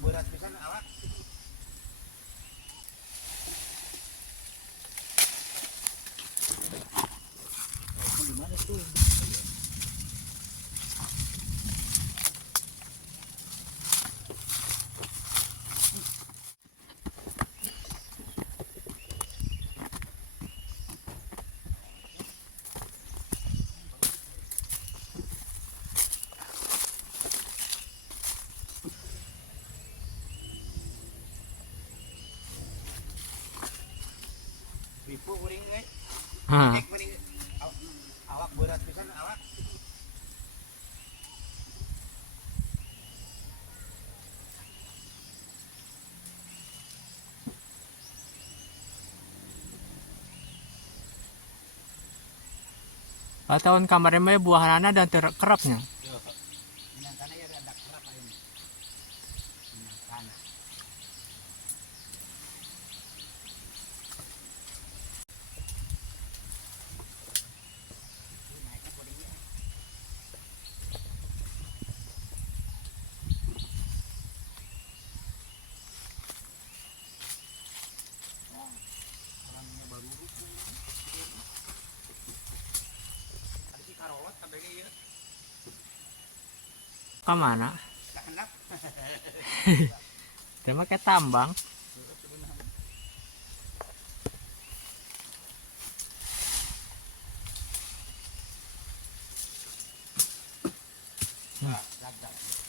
berat pisan awak. Di mana tuh? Pipu kuring euy. Ek kuring. Awak berat pisan awak. Tahun kamarnya mah buahanana dan terkerapnya. Minang kana ya ada kerap ayeuna. Minang kana. Naiknya kuring ya. Orangnya baru rukun. Ada si karolot tabege ieu. Kemana? Tak hendak. Tema kayak tambang.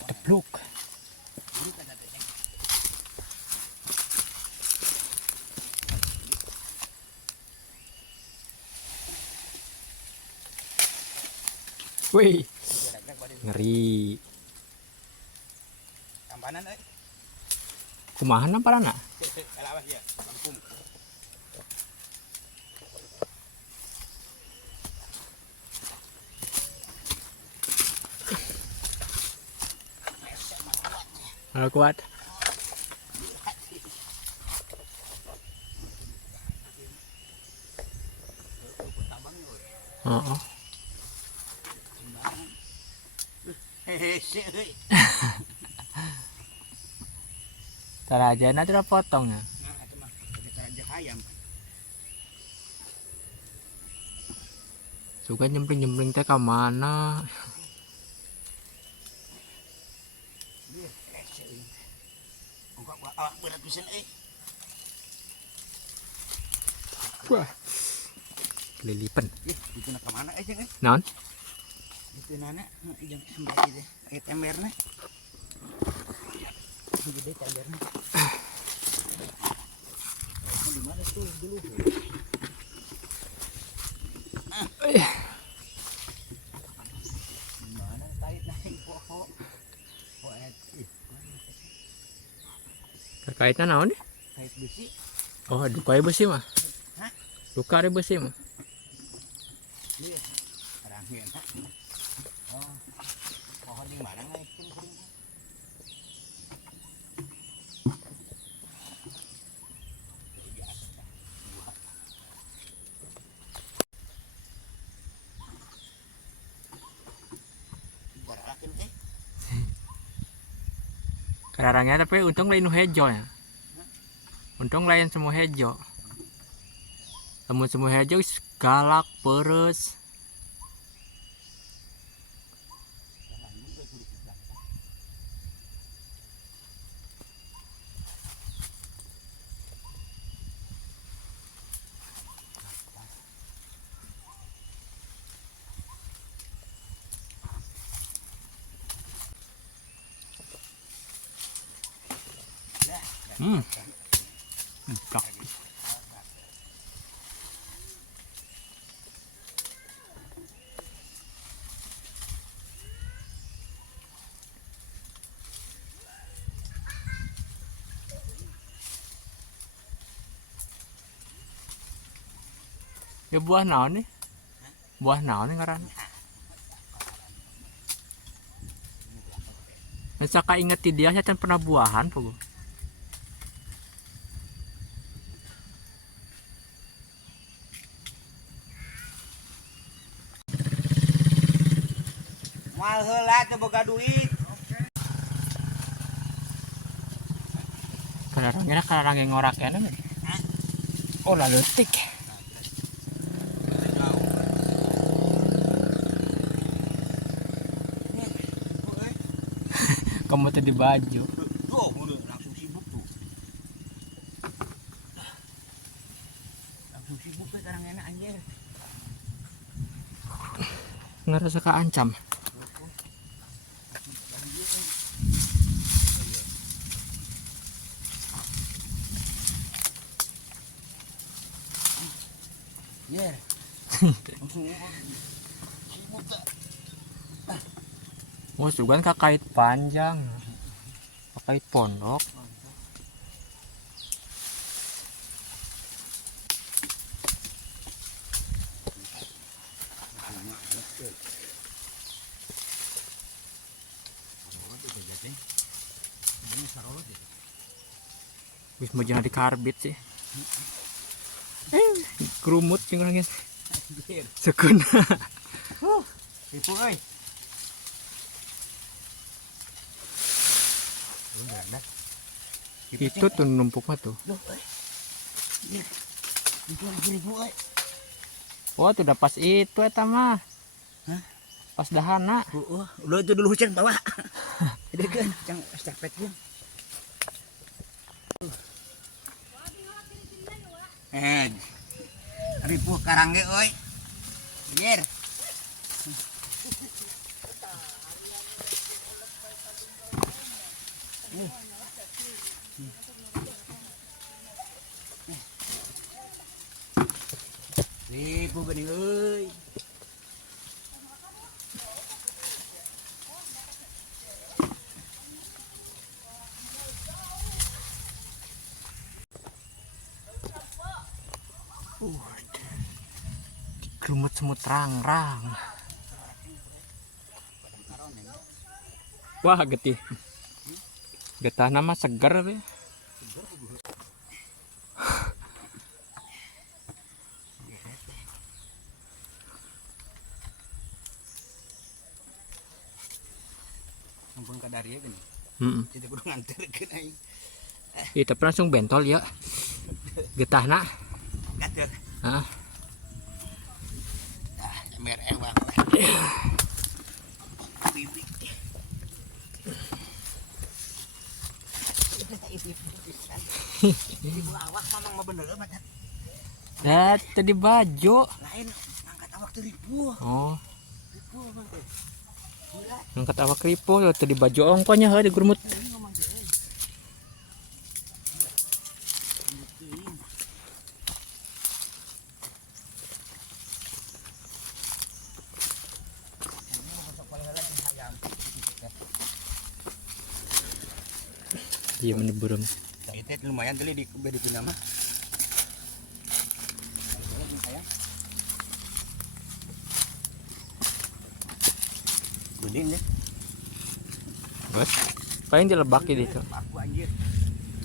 Kepluk. Wih, ngeri. Kampanan euy. Kumahan apa rana? Kalawas ya, kampung. Halo kuat. Oh. Hehehe euy. Taraja nanti potongnya. Nah, itu mah kita aja ayam. Suka nyempling teh ke mana? Iya, lese euy. Engko awak berat pisan euy. Wah. Lilipan. Ih, itu nak ke mana aja euy? Naon? Itu nana jeung sembari teh. Aya emberna. Gede cajarnya. Di mana tuh dulu? Mana kait naik pokok. Terkaitnya naon deh? Kait besi. Oh, duka besi mah. Hah? Duka besi mah. Iya. Rangin. Oh. Pohon di mana ngaikin kuring? Barakin teh. Kararangnya tapi untung lain nu hejo ya. Untung lain semua hejo. Lamun semua hejo galak peres. Cak. Ya buah naon nih? Buah naon nih ngaran? Misalkan inget dia saya pernah buahan pogo. Moal heula teu boga duit. Kalarangnya kalarang yang ngorak ya nih. Oh lalu tik. Kamu tadi baju. Tuh, udah langsung sibuk tuh. Langsung sibuk tuh sekarang enak anjir. Ngerasa keancam. Iya. Langsung sibuk tak. Oh sugan kakait panjang. Kakait pondok. Wis mau jangan dikarbit sih. Kerumut sih orangnya. Sekun. Tipu euy. Itu tuh numpuk mah tuh. Loh, euy. Itu lagi ribu euy. Oh tuh udah pas itu eta mah. Hah? Pas dahana. Udah itu dulu hujan bawa. Jadi kan cang estafet kan. Ribu karang ge euy. Yer. Ribu geuning euy. Kerumut semut rang-rang. Wah getih. Getah nama seger ya. Ampun kadari ya gini. Kita kudu nganterkeun aing. Tapi langsung bentol ya. Getahna. Ngater. Heeh. Mer ewang. Bibi. Ibu awak mamang mah bener mah. Ya tadi baju. Lain angkat awak teh ribu. Oh, Ribu mah teh. Gila. angkat awak ripo ya tadi baju ongkonya he di gurmut. Ini ngomong teh. Iya bener burung. Itu lumayan kali di nama. Guding deh. Bos, paling dilebak gitu. Aku anjir.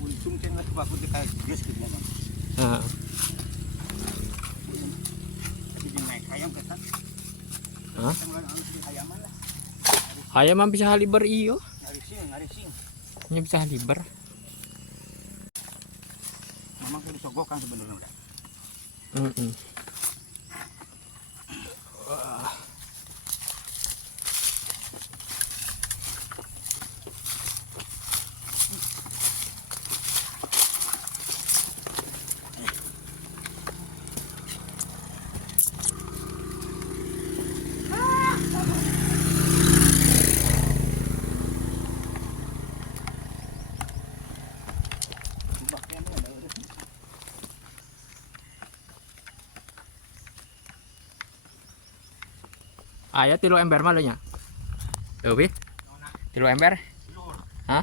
Untung saya nggak aku kayak gas gitu mah. Heeh. Tapi di naik ayam ketan. Hah? Tenggelam harus di ayaman lah. Ayam mah bisa haliber iyo. Ngarising. Nya bisa haliber. Memang kudu sogokan sebenarnya udah. Heeh. Aya 3 ember mah lo nya. Tuh wi. 3 ember. Hah?